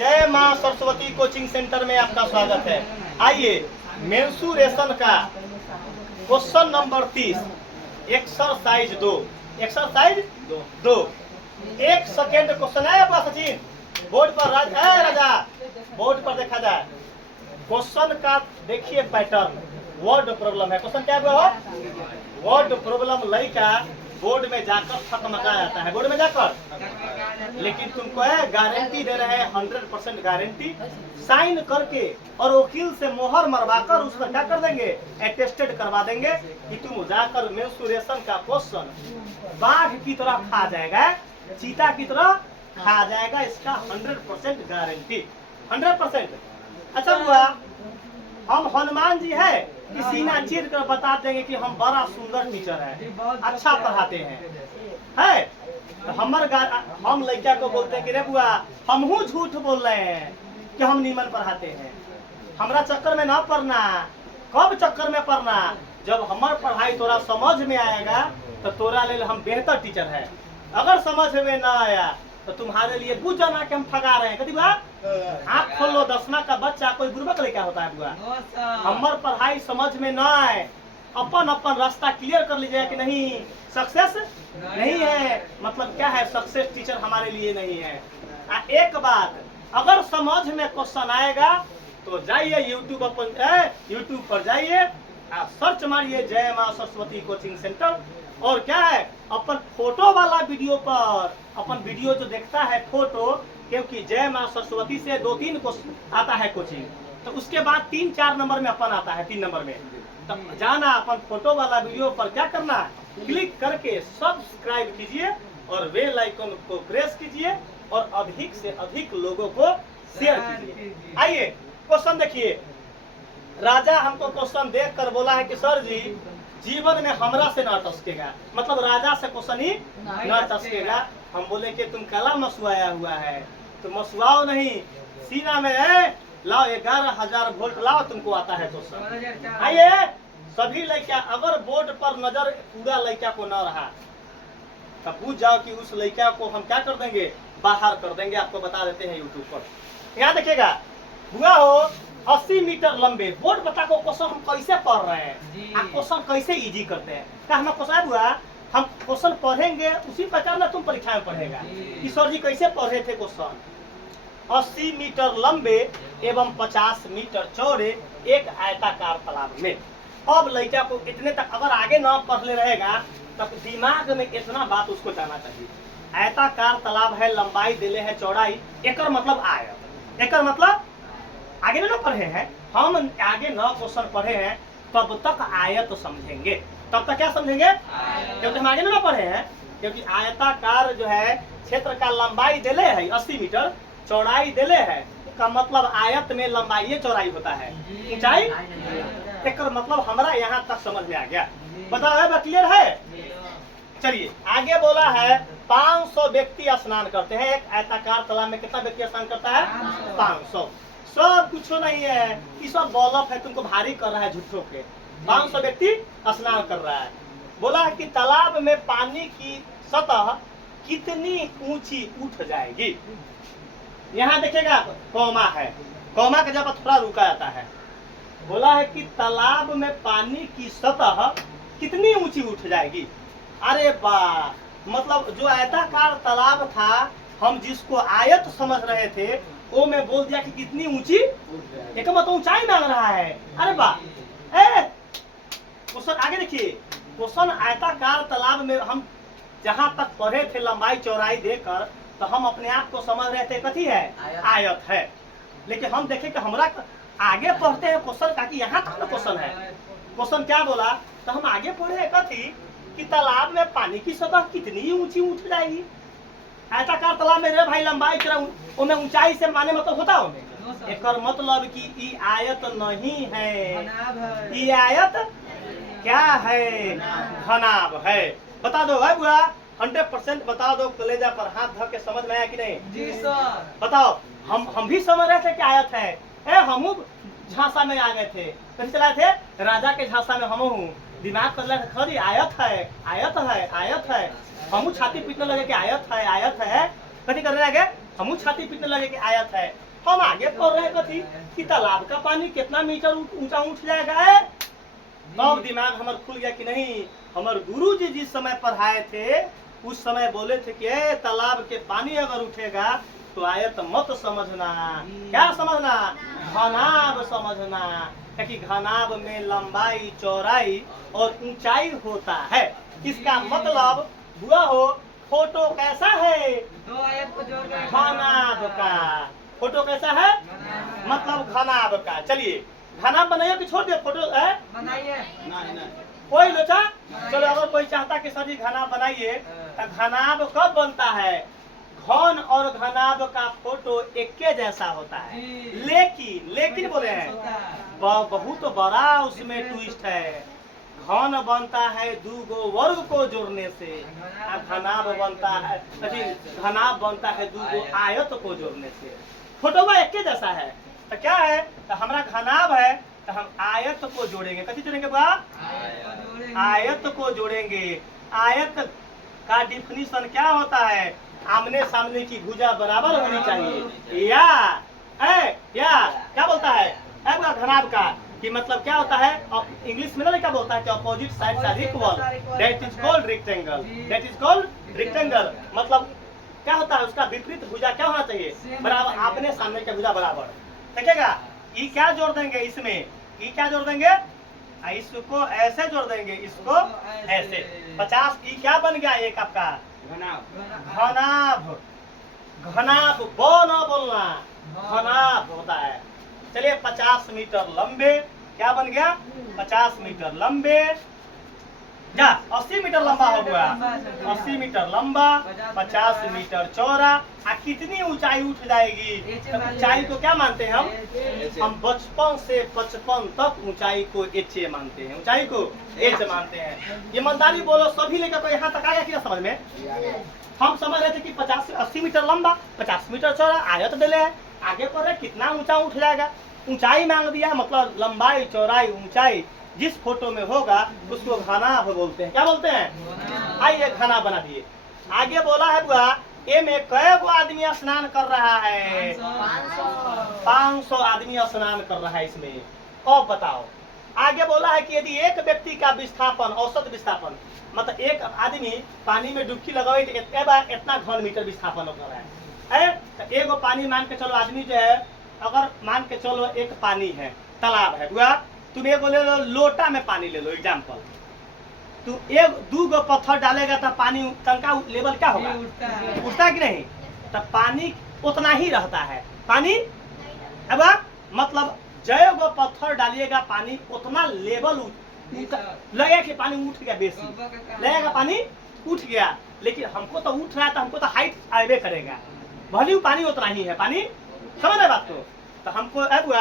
जय मां Saraswati coaching centre में आपका स्वागत है। आइए मेंसुरेशन का question number 30 exercise 2 exercise 2 1 second question है आपका सचिन बोर्ड पर राजा बोर्ड पर देखा जाए क्वेश्चन का देखिए पैटर्न वर्ड प्रॉब्लम है। क्वेश्चन क्या हुआ हो वर्ड प्रॉब्लम लड़का बोर्ड में जाकर थकमका जाता है बोर्ड में जाकर, लेकिन तुमको है गारंटी दे रहे हैं 100% गारंटी साइन करके और वकील से मोहर मरवाकर उस पर क्या कर देंगे अटेस्टेड करवा देंगे कि तुम जाकर मेंसुरेशन का क्वेश्चन बाघ की तरह खा जाएगा, चीता की तरह खा जाएगा। इसका 100% गारंटी 100%। अच्छा हुआ हम हनुमान जी है कि सीना चीर कर बता देंगे कि हम बड़ा सुंदर टीचर है, अच्छा पढ़ाते हैं तो हम लड़का को बोलते हैं कि रे बुआ हमहू झूठ बोल रहे हैं कि हम नीमन पढ़ाते हैं, हमरा चक्कर में ना पढ़ना। कब चक्कर में पढ़ना जब हमार पढ़ाई तोरा समझ में आएगा तो तोरा ले हम बेहतर टीचर है। अगर समझ में ना आया तो तुम्हारे लिए बुझ जाना कि हम ठगा रहे हैं। कभी बुआ आँख खोल लो, 10वां का बच्चा कोई बुर्बक लड़का होता है बुआ। हमार पढ़ाई समझ में ना आए अपन अपन रास्ता क्लियर कर लीजिएगा कि नहीं सक्सेस नहीं है, मतलब क्या है सक्सेस टीचर हमारे लिए नहीं है। एक बात अगर समझ में क्वेश्चन आएगा तो जाइए यूट्यूब पर जाइए सर्च मारिए जय मां सरस्वती कोचिंग सेंटर और क्या है अपन फोटो वाला वीडियो पर अपन वीडियो जो देखता है फोटो, क्योंकि जय मां सरस्वती से 2-3 क्वेश्चन आता है कोचिंग तो उसके बाद 3-4 नंबर में अपन आता है 3 नंबर में तब जाना अपन फोटो वाला वीडियो पर क्या करना क्लिक करके सब्सक्राइब कीजिए और बेल आइकन को प्रेस कीजिए और अधिक से अधिक लोगों को शेयर कीजिए। आइए क्वेश्चन देखिए, राजा हमको क्वेश्चन देख कर बोला है कि सर जी जीवन में हमरा से ना टसकेगा, मतलब राजा से क्वेश्चन ही ना टसकेगा। हम बोले कि तुम कला मसुआया हुआ है तो मसुआओ नहीं, सीना में है लाओ 11,000 वोल्ट लाओ, तुमको आता है तो सर। आइए सभी लड़का अगर बोर्ड पर नजर पूरा लड़का को न रहा तो पूछ जाओ कि उस लड़का को हम क्या कर देंगे बाहर कर देंगे। आपको बता देते हैं यूट्यूब पर। यहाँ देखिएगा हुआ हो 80 मीटर लंबे बोर्ड बता को क्वेश्चन हम कैसे पढ़ रहे हैं, आप क्वेश्चन कैसे इजी करते हैं। क्या हमें क्वेश्चन हुआ हम क्वेश्चन पढ़ेंगे उसी प्रकार ना तुम परीक्षा में पढ़ेगा कि सर जी कैसे पढ़े थे क्वेश्चन। 80 मीटर लंबे एवं 50 मीटर चौड़े एक आयताकार तालाब में। अब लड़का को इतने तक अगर आगे ना पढ़ ले रहेगा तब दिमाग में इतना बात उसको जाना चाहिए। आयताकार तालाब है, लंबाई दिले है, चौड़ाई एकर मतलब आयत, एकर मतलब आगे ना पढ़े हैं हम, आगे न क्वेश्चन पढ़े हैं तब तक आयत समझेंगे, तब तक क्या समझेंगे क्योंकि हम आगे ना पढ़े हैं। क्योंकि आयताकार जो है क्षेत्र का लंबाई दिले है 80 मीटर, चौड़ाई दिले है का मतलब आयत में लंबाई चौड़ाई होता है, ऊंचाई एक मतलब हमारा यहाँ तक समझ में आ गया। बताओ है क्लियर है। चलिए आगे बोला है 500 व्यक्ति स्नान करते हैं। एक आयताकार तालाब में कितना व्यक्ति स्नान करता है 500। सब कुछ नहीं है ये सब बॉलअप है, तुमको भारी कर रहा है झूठों के। 500 व्यक्ति स्नान कर रहा है। बोला है कि तालाब में पानी की सतह कितनी ऊंची उठ जाएगी। यहाँ देखिएगा कौमा है, कौमा का जब थोड़ा रुका जाता है। बोला है कि तालाब में पानी की सतह कितनी ऊंची उठ जाएगी। अरे वाह, मतलब जो आयताकार तालाब था हम जिसको आयत समझ रहे थे वो मैं बोल दिया कि कितनी ऊंची, एक मतलब ऊंचाई मांग रहा है। अरे वाह, क्वेश्चन आगे देखिए। क्वेश्चन आयताकार तालाब में हम जहां तक पढ़े थे लंबाई चौड़ाई देकर तो हम अपने आप को समझ रहे थे कथी है आयत है, लेकिन हम देखे कि हमरा आगे पढ़ते हैं क्वेश्चन का कि यहाँ तक क्वेश्चन है। क्वेश्चन क्या बोला तो हम आगे पढ़े कथी कि तालाब में पानी की सतह कितनी ऊंची उठ जाएगी। आयताकार तालाब में रे भाई लंबाई में ऊंचाई से माने मतलब होता है एक मतलब कि ई आयत नहीं है, ई आयत क्या है घनाभ है। बता दो है बुआ 100% बता दो, कलेजा पर हाथ धर के समझ में आया कि नहीं जी सर। बताओ हम भी समझ रहे थे कि आयत है। हम झांसा में आ गए थे, कहीं चलाए थे राजा के झांसा में हम दिमाग कर रहे थे खरी आयत है आयत है आयत है। हम छाती पीटने लगे कि आयत है कथी करने लगे हम छाती पीटने लगे कि आयत है। हम आगे पढ़ रहे कथी कि तालाब का पानी कितना मीटर ऊंचा उठ जाएगा है। तब दिमाग हमार खुल गया कि नहीं, हमारे गुरु जी जिस समय पढ़ाए थे उस समय बोले थे कि तालाब के पानी अगर उठेगा तो आयत मत समझना, क्या समझना, घनाभ समझना, क्योंकि घनाभ में लंबाई चौड़ाई और ऊंचाई होता है। इसका मतलब हुआ हो फोटो कैसा है, दो आयत को जोड़ कर घनाभ का। फोटो कैसा है, मतलब घनाभ का। चलिए घनाभ बनाइए कि छोड़ दिए फोटो है बनाइए। कोई लोचा। चलो अगर कोई चाहता कि सर जी घनाभ बनाइए तो घनाभ कब बनता है, घन और घनाभ का फोटो एक के जैसा होता है, लेकिन बोले हैं बहुत बड़ा उसमें ट्विस्ट है। घन बनता है दूगो वर्ग को जोड़ने से, घनाभ बनता है घनाभ बनता है दूगो आयत को जोड़ने से। फोटो एक के जैसा है तो क्या है, तो हमारा घनाभ है तो हम आयत को जोड़ेंगे। कैसे जोड़ेंगे बा, आयत को जोड़ेंगे। आयत का डिफिनीशन क्या होता है, आमने सामने की भुजा बराबर होनी चाहिए, या क्या बोलता है घनाभ का कि मतलब क्या होता है, इंग्लिश में ना क्या बोलता है कि opposite sides are equal, that is called rectangle, that is called rectangle. मतलब क्या होता है, उसका विपरीत भुजा क्या होना चाहिए, बराबर, आमने सामने की भुजा बराबर। देखेगा ये क्या जोड़ देंगे इसमें, ये क्या जोड़ देंगे, इसको ऐसे जोड़ देंगे, इसको ऐसे। 50 ई क्या बन गया एक आपका घनाभ। घनाभ ब न बोलना, घनाभ होता है। चलिए 50 मीटर लंबे, क्या बन गया 50 मीटर लंबे, जा 80 मीटर लंबा हो गया, 80 मीटर लंबा, 50 मीटर चौड़ा। कितनी ऊंचाई उठ जाएगी, तो ऊंचाई को क्या मानते हैं हम बचपन से 55 तक ऊंचाई को एच मानते हैं, ऊंचाई को एच मानते हैं। ईमानदारी बोलो सभी लेकर तो यहाँ तक आया कि समझ में। हम समझ रहे थे कि 50 से 80 मीटर लंबा 50 मीटर चौड़ा आयत डेले है, आगे पर है कितना ऊंचा उठ जाएगा, ऊंचाई मांग दिया, मतलब लंबाई चौड़ाई ऊंचाई जिस फोटो में होगा उसको घनाभ बोलते हैं। क्या बोलते हैं, आइए घनाभ बना दिए। आगे बोला है बुआ ए में कई गो आदमी स्नान कर रहा है, 500 आदमी स्नान कर रहा है इसमें। अब बताओ, आगे बोला है कि यदि एक व्यक्ति का विस्थापन, औसत विस्थापन, मतलब एक आदमी पानी में डुबकी लगाए तो इतना घन मीटर विस्थापन हो रहा है। तो एगो पानी मान के चलो आदमी जो है, अगर मान के चलो एक पानी है, तालाब है बुआ, तुम एक ले लो लोटा में पानी ले लो एग्जाम्पल, तू एक दू गो पत्थर डालेगा तो पानी टंका लेवल क्या होगा, उठता है कि नहीं, तो पानी उतना ही रहता है। पानी अब मतलब जय गो पत्थर डालिएगा पानी उतना लेवल लगेगा कि पानी उठ गया, बेसी लगेगा पानी उठ गया, लेकिन हमको तो उठ रहा है तो हमको तो हाइट आवे करेगा, वॉल्यूम पानी उतना ही है। पानी समझ रहे बात को, तो हमको अब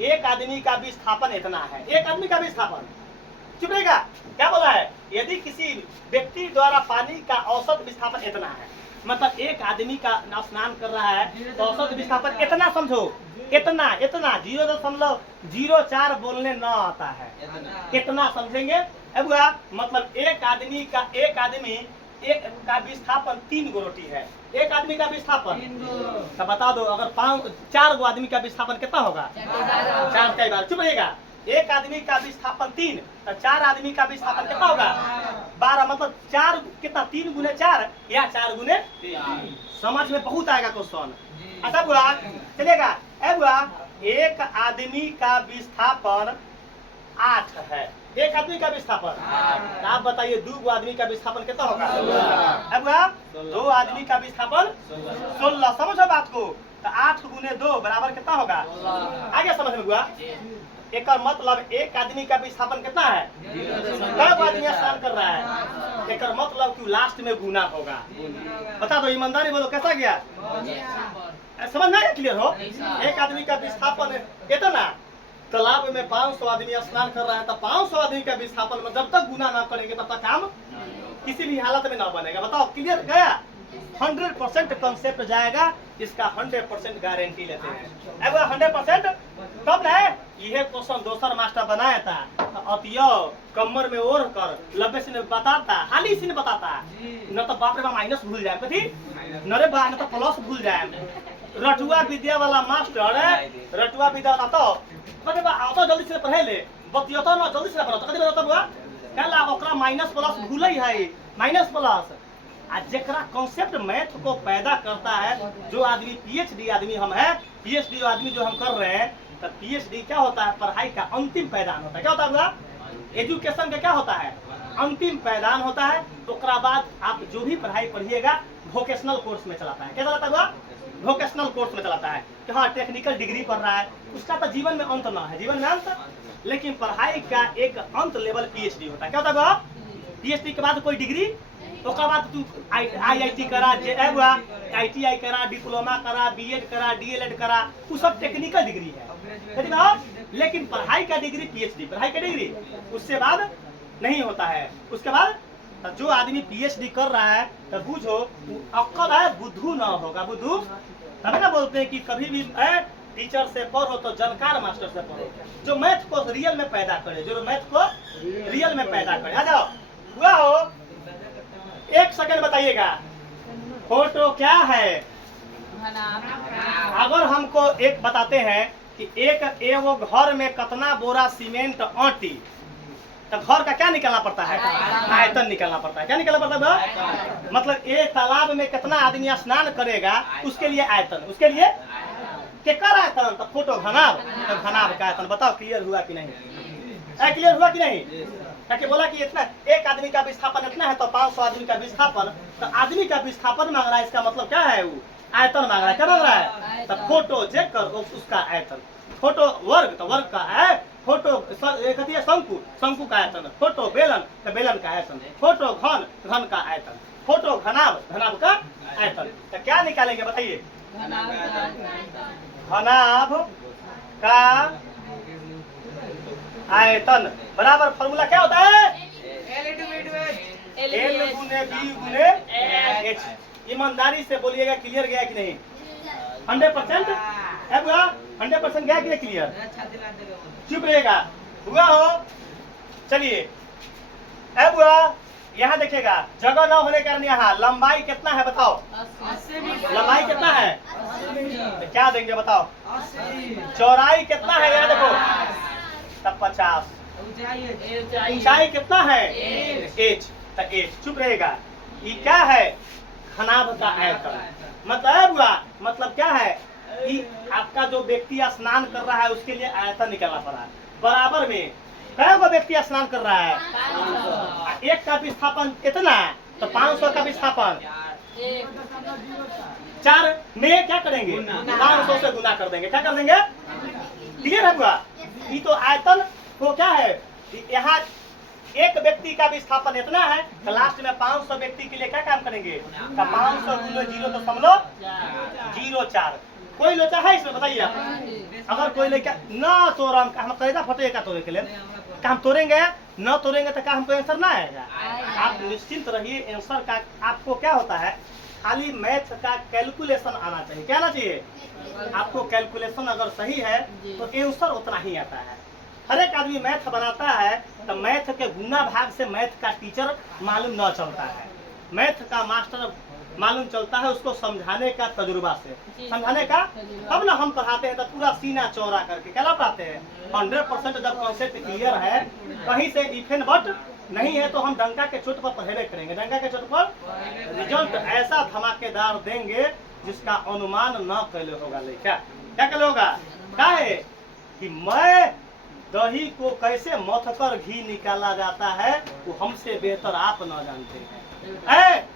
एक आदमी का विस्थापन इतना है, एक आदमी का विस्थापन चुप रहेगा। क्या बोला है, यदि किसी व्यक्ति द्वारा पानी का औसत विस्थापन इतना है, मतलब एक आदमी का स्नान कर रहा है तो औसत विस्थापन इतना, समझो इतना, 0.04 बोलने न आता है, इतना समझेंगे। अब मतलब एक आदमी का विस्थापन 3 गो रोटी है, एक आदमी का विस्थापन, तो बता दो अगर 4 गो आदमी का विस्थापन कितना होगा, 4 कई बार चुप रहेगा। एक आदमी का विस्थापन 3, तो 4 आदमी का विस्थापन कितना होगा 12, मतलब 4 कितना 3 गुने 4 या 4 गुने 3। समझ में बहुत आएगा क्वेश्चन। अच्छा बुआ चलेगा। एक आदमी का विस्थापन 8 है, एक आदमी का विस्थापन, आप बताइए 2 आदमी का विस्थापन कितना होगा, अब 2 आदमी का विस्थापन 16। समझो बात को, तो 8 गुने 2 बराबर कितना होगा, आगे समझ में हुआ। एक मतलब एक आदमी का विस्थापन कितना है, कब आदमी स्नान कर रहा है, एक मतलब कि लास्ट में गुना होगा। बता दो ईमानदारी बोलो कैसा गया, समझ में क्लियर हो। एक आदमी का विस्थापन इतना, तालाब में 500 आदमी स्नान कर रहा है तो 500 आदमी का विस्थापन में जब तक गुना ना करेंगे तब तक काम किसी भी हालत में ना बनेगा। बताओ क्लियर गया, 100% कंसेप्ट जाएगा, इसका 100% गारंटी लेते हैं। अब 100% कब ना यह क्वेश्चन दोसर मास्टर बनाया था, अतियो कमर में ओढ़ कर लंबे से बताता, हाली से बताता, न तो बाप रे बा माइनस भूल जाए, कथी न रे बा न तो प्लस भूल जाए, रटुआ विद्या वाला मास्टर रटुआ विद्या आता कते बा आता जल्दी से पढ़े ले बतियतो ना जल्दी से पढ़ो कते बता बुआ कहला ओकरा माइनस प्लस भूलै है माइनस प्लस आ जेकरा कॉन्सेप्ट मैथ को पैदा करता है जो आदमी पीएचडी आदमी हम है पीएचडी आदमी जो हम कर रहे हैं तो पीएचडी क्या होता है पढ़ाई का अंतिम पैदान होता है क्या होता है बुआ एजुकेशन का क्या होता है अंतिम पैदान होता है तो बाद आप जो भी पढ़ाई पढ़िएगा वोकेशनल कोर्स में चलाता है क्या चलाता है वोकेशनल कोर्स में चलाता है कि हाँ टेक्निकल डिग्री पढ़ रहा है उसका तो जीवन में अंत ना है जीवन में अंत लेकिन पढ़ाई का एक अंत लेवल पीएचडी होता है क्या होता है पीएचडी के बाद कोई डिग्री तो बाद तू आईआईटी करा हुआ आईटीआई करा डिप्लोमा करा बीएड करा डीएलएड करा वो सब टेक्निकल डिग्री है लेकिन पढ़ाई का डिग्री पीएचडी पढ़ाई का डिग्री उससे बाद नहीं होता है उसके बाद जो आदमी पीएचडी कर रहा है तो बुझो अक्ल है बुद्धू ना होगा बुद्धू तभी ना बोलते हैं कि कभी भी टीचर से पढ़ो तो जानकार मास्टर से पढ़ो जो मैथ को रियल में पैदा करे जो मैथ को रियल में पैदा करे आ जाओ हुआ हो एक सेकंड बताइएगा फोटो क्या है अगर हमको एक बताते हैं कि एगो घर में कितना बोरा सीमेंट आटी तो घर का क्या निकालना पड़ता है आयतन निकालना पड़ता है क्या निकालना पड़ता है मतलब एक तालाब में कितना आदमी स्नान करेगा उसके लिए आयतन उसके लिए केकर आयतन तो फोटो घनाभ तो घनाभ का आयतन बताओ क्लियर हुआ कि नहीं क्लियर हुआ कि नहीं ताकि बोला कि इतना एक आदमी का विस्थापन इतना है तो 500 आदमी का विस्थापन तो आदमी का विस्थापन मांग रहा है इसका मतलब क्या है वो आयतन मांग रहा है क्या मांग रहा है तो फोटो चेक कर उसका आयतन फोटो वर्ग तो वर्ग का है फोटो शंकु शंकु का आयतन फोटो बेलन तो बेलन का आयतन फोटो घन घन का आयतन फोटो घनाभ घनाभ का आयतन तो क्या निकालेंगे बताइए घनाभ का आयतन बराबर फॉर्मूला क्या होता है L गुने B गुने H ईमानदारी से बोलिएगा क्लियर गया कि नहीं 100% है बुआ 100% गया कि नहीं क्लियर चुप रहेगा हुआ हो चलिए है बुआ यहाँ देखिएगा जगह न होने के कारण यहाँ लंबाई कितना है बताओ लंबाई कितना है तो क्या देंगे बताओ चौड़ाई कितना है यहाँ देखो तब 50 ऊंचाई कितना है एच तो एच चुप रहेगा ये क्या है घनाभ का आयतन मतलब हुआ मतलब क्या है कि आपका जो व्यक्ति स्नान कर रहा है उसके लिए आयतन निकालना पड़ा बराबर में कई गो व्यक्ति स्नान कर रहा है एक का विस्थापन कितना तो 500 का विस्थापन 4 में क्या करेंगे 500 से गुना कर देंगे क्या कर देंगे क्लियर है हुआ ये तो आयतन को क्या है यहाँ एक व्यक्ति का विस्थापन इतना है तो लास्ट में 500 व्यक्ति के लिए क्या काम करेंगे तो 500 गुना 0.04 कोई लोचा है इसमें बताइए आप अगर कोई लेकर ना तोड़म हम कहेगा फटे का तोड़े के लिए हम तोड़ेंगे न तोड़ेंगे तो क्या हमको आंसर ना आएगा आप निश्चिंत रहिए आंसर का आपको क्या होता है खाली मैथ का कैलकुलेशन आना चाहिए क्या आना चाहिए आपको कैलकुलेशन अगर सही है तो आंसर उतना ही आता है हर एक आदमी मैथ बनाता है तो मैथ के गुना भाग से मैथ का टीचर मालूम न चलता है मैथ का मास्टर मालूम चलता है उसको समझाने का तजुर्बा से समझाने का अब ना हम पढ़ाते हैं तो पूरा सीना चौड़ा करके क्या पढ़ाते हैं 100% जब कॉन्सेप्ट क्लियर है कहीं से इफेन बट नहीं है तो हम डंका के चोट पर पढ़ेबे करेंगे डंका के चोट पर रिजल्ट ऐसा धमाकेदार देंगे जिसका अनुमान न कैले होगा लेखा क्या कैले होगा क्या है कि मैं दही को कैसे मथ कर घी निकाला जाता है वो हमसे बेहतर आप न जानते हैं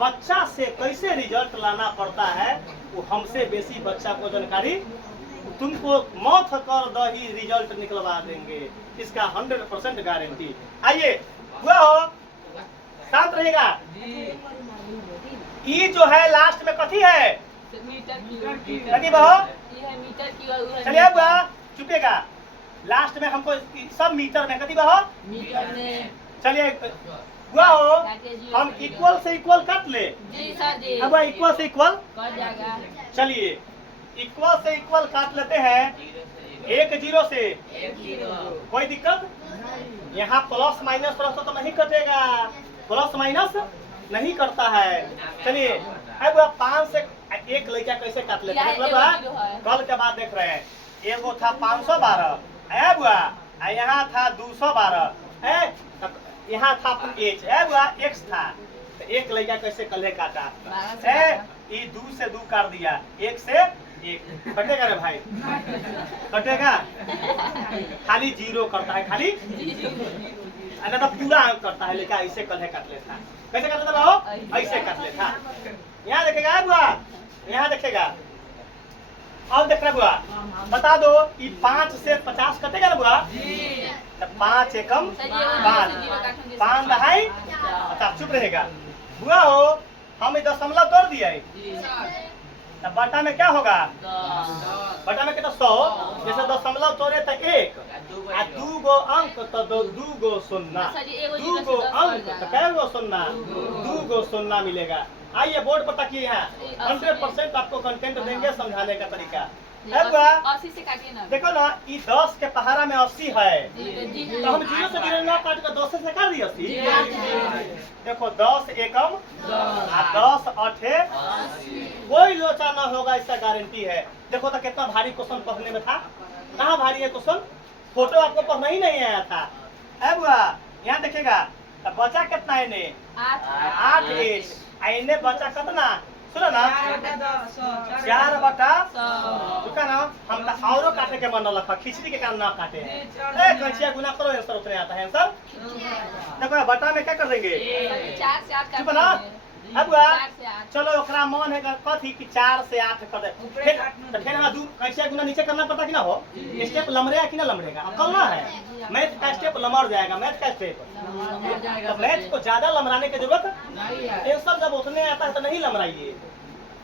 बच्चा से कैसे रिजल्ट लाना पड़ता है वो हमसे बेसी बच्चा को जानकारी तुमको मथ कर दही रिजल्ट निकलवा देंगे इसका 100% गारंटी आइए हुआ हो शांत रहेगा ये जो है लास्ट में कथी है कथी बहो चलिए बुआ चुपेगा लास्ट में हमको सब मीटर में कथी बहो चलिए हुआ हो हम इक्वल से इक्वल काट ले अब इक्वल से इक्वल चलिए इक्वल से इक्वल काट लेते हैं 1 0 से कोई दिक्कत यहाँ प्लस माइनस रहता तो नहीं कटेगा प्लस माइनस नहीं करता है चलिए अब 5 से एक लड़का कैसे काट लेते हैं मतलब कल के बाद देख रहे हैं एगो था 512 है बुआ, यहाँ था 212 है, यहाँ था एच है बुआ, एक्स था, तो एक लड़का कैसे कल्हे काटा है, ये 2 से 2 काट दिया, 1 से 1 कटेगा रे भाई, कटेगा, खाली 0 करता है, खाली ना तो पूरा अंक करता है, लेकिन ऐसे कल्हे काट लेता, कैसे काट लेता बाबू, ऐसे काट लेता, यहाँ देखेगा बुआ, यहाँ देखेगा, अब देख रहा बुआ, बता दो ये 5 से 50 कटेगा ना बुआ, तो 5 एकम 5 दहाई, अच्छा चुप रहेगा बुआ हो, हम ये दशमलव तोड़ दिया तो बटा में क्या होगा, बटा में कितना 100, जैसे दशमलव तोड़े तो 1 आ 2 गो अंक तो 2 गो शून्य, 2 गो अंक तो क्या गो शून्य, 2 गो शून्य मिलेगा। आइए बोर्ड पर तकिए, यहाँ 100% आपको कंटेंट देंगे समझाने का तरीका है बुआ। 80 से काटिए ना, देखो ना ये 10 के पहाड़ा में 80 है, तो हम 0 से 0 ना काट कर 10 से काट दिया 80। देखो 10 एकम 10 8 कोई लोचा ना होगा, इसका गारंटी है। देखो तो कितना भारी क्वेश्चन पढ़ने में था, कहाँ भारी है क्वेश्चन, फोटो आपको पढ़ना ही नहीं आया था है बुआ। यहाँ देखेगा तो बचा कितना है ने 8 एच, आइने बचा कितना सुनो ना 4 बटा चुका ना, हम तो औरों काटे के मन रखा, खिचड़ी के कारण ना काटे हैं, कंचिया गुना करो आंसर उतने आता है आंसर। देखो बटा में क्या कर देंगे 4 से 8 चुप ना अब चलो ओकरा मन है कथी कि 4 से 8 कर दे, फिर हाँ दू कंचिया गुना नीचे करना पड़ता कि ना हो, स्टेप लमरेगा कि ना लमरेगा, अकल ना है, मैथ का स्टेप लमर जाएगा, मैथ का स्टेप, तो मैथ को ज्यादा लमराने की जरूरत आंसर जब उतने आता है तो नहीं लमराइए।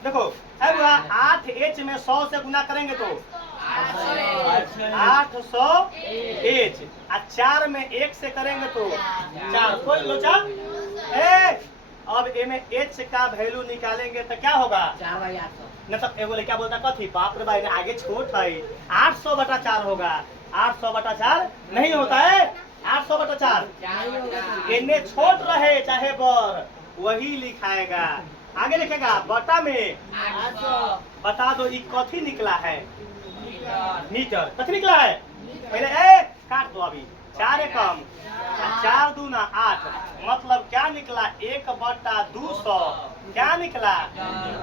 देखो अब 8 एच में 100 से गुना करेंगे तो 800 एच, 4 में 1 से करेंगे तो 4, कोई लोचा अब ए में एच का वैल्यू निकालेंगे तो क्या होगा न, तब एगो क्या बोलता कथी बाप रे भाई आगे छोट है 800 बटा 4 होगा, 800 बटा 4 नहीं होता है, 800 बटा 4 इन्हें छोट रहे चाहे बर वही लिखाएगा, आगे लिखेगा बटा में बता दो ये कथी निकला है मीटर, कथी निकला है पहले काट दो अभी 4 एकम 4 दूना 8, मतलब क्या निकला 1 बटा 200 क्या निकला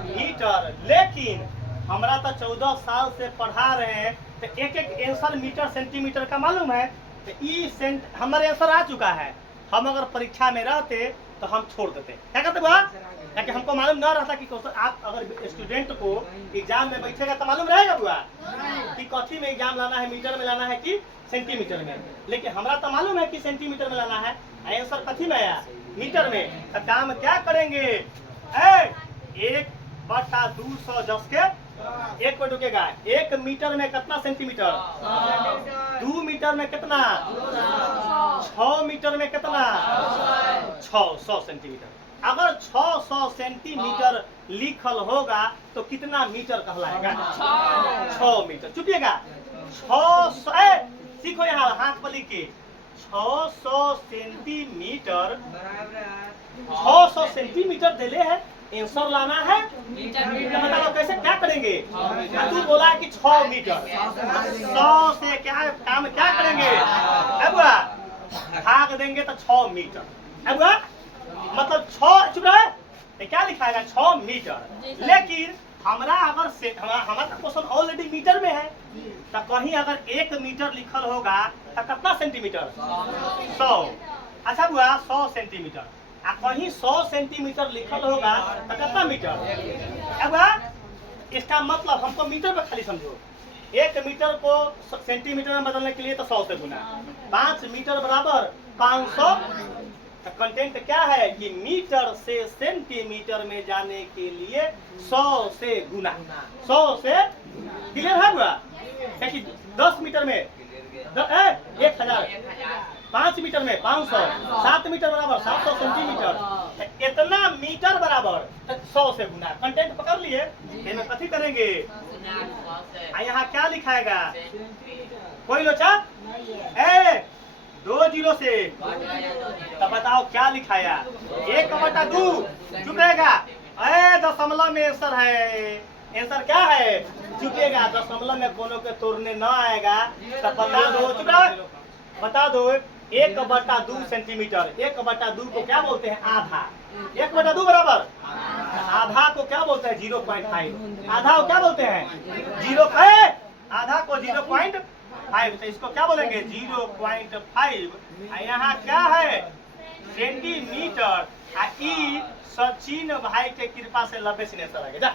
मीटर। लेकिन हमरा तो 14 साल से पढ़ा रहे हैं तो एक आंसर मीटर सेंटीमीटर का मालूम है, तो हमारे आंसर आ चुका है, हम अगर परीक्षा में रहते तो हम छोड़ देते, क्या करते बुआ, ताकि हमको मालूम ना रहता कि आप अगर स्टूडेंट को एग्जाम में बैठेगा तो मालूम रहेगा बुआ कि कथी में एग्जाम लाना है, मीटर में लाना है कि सेंटीमीटर में, लेकिन हमरा तो मालूम है कि सेंटीमीटर में लाना है, आंसर कथी में आया मीटर में, तो काम क्या करेंगे 1 बटा 200 जस के 1 पर रुकेगा, 1 मीटर में कितना सेंटीमीटर, 2 मीटर में कितना, 6 मीटर में कितना 600 सेंटीमीटर। अगर 600 सेंटीमीटर लिखल होगा तो कितना मीटर कहलाएगा 6 मीटर। चुपिएगा 600 सीखो यहाँ हाथ पर लिख के 600 सेंटीमीटर, 600 सेंटीमीटर दिले है, आंसर लाना है तो बताओ कैसे क्या करेंगे, तू बोला कि 6 मीटर 100 से क्या काम क्या करेंगे अब भाग देंगे तो 6 मीटर, अब मतलब 6 चुप रहे तो क्या लिखाएगा 6 मीटर। लेकिन हमारा अगर हमारा क्वेश्चन ऑलरेडी मीटर में है तो कहीं अगर 1 मीटर लिखल होगा तो कितना सेंटीमीटर 100, अच्छा बुआ 100 सेंटीमीटर, कहीं 100 सेंटीमीटर लिखल होगा तो कितना मीटर। अब इसका मतलब हमको मीटर पे खाली समझो, 1 मीटर को सेंटीमीटर में बदलने के लिए तो 100 से गुना, 5 मीटर बराबर 500, तो कंटेंट क्या है कि मीटर से सेंटीमीटर में जाने के लिए 100 से गुना, 100 से क्लियर है बुआ, क्योंकि 10 मीटर में 1000, 5 मीटर में 500, 7 मीटर बराबर 700 सेंटीमीटर, इतना मीटर बराबर 100 से गुना। कंटेंट पकड़ लिए, इसमें कथी करेंगे, यहाँ क्या लिखाएगा कोई लोचा 2 0 से, तो बताओ क्या लिखाया 1 बटा 2, चुप रहेगा दशमलव में आंसर है आंसर क्या है? चुकेगा। दशमलव में कोनो के तोड़ने न आएगा तो बता दो, चुप रहो, बता दो 1/2 सेंटीमीटर। 1/2 को क्या बोलते हैं? आधा। 1/2 बराबर आधा को क्या बोलते हैं? 0.5। आधा को क्या बोलते हैं? 0. आधा को 0.5, तो इसको क्या बोलेंगे? 0.5। यहाँ क्या है? सेंटीमीटर। ई सचिन भाई के कृपा से 90 से आएगा।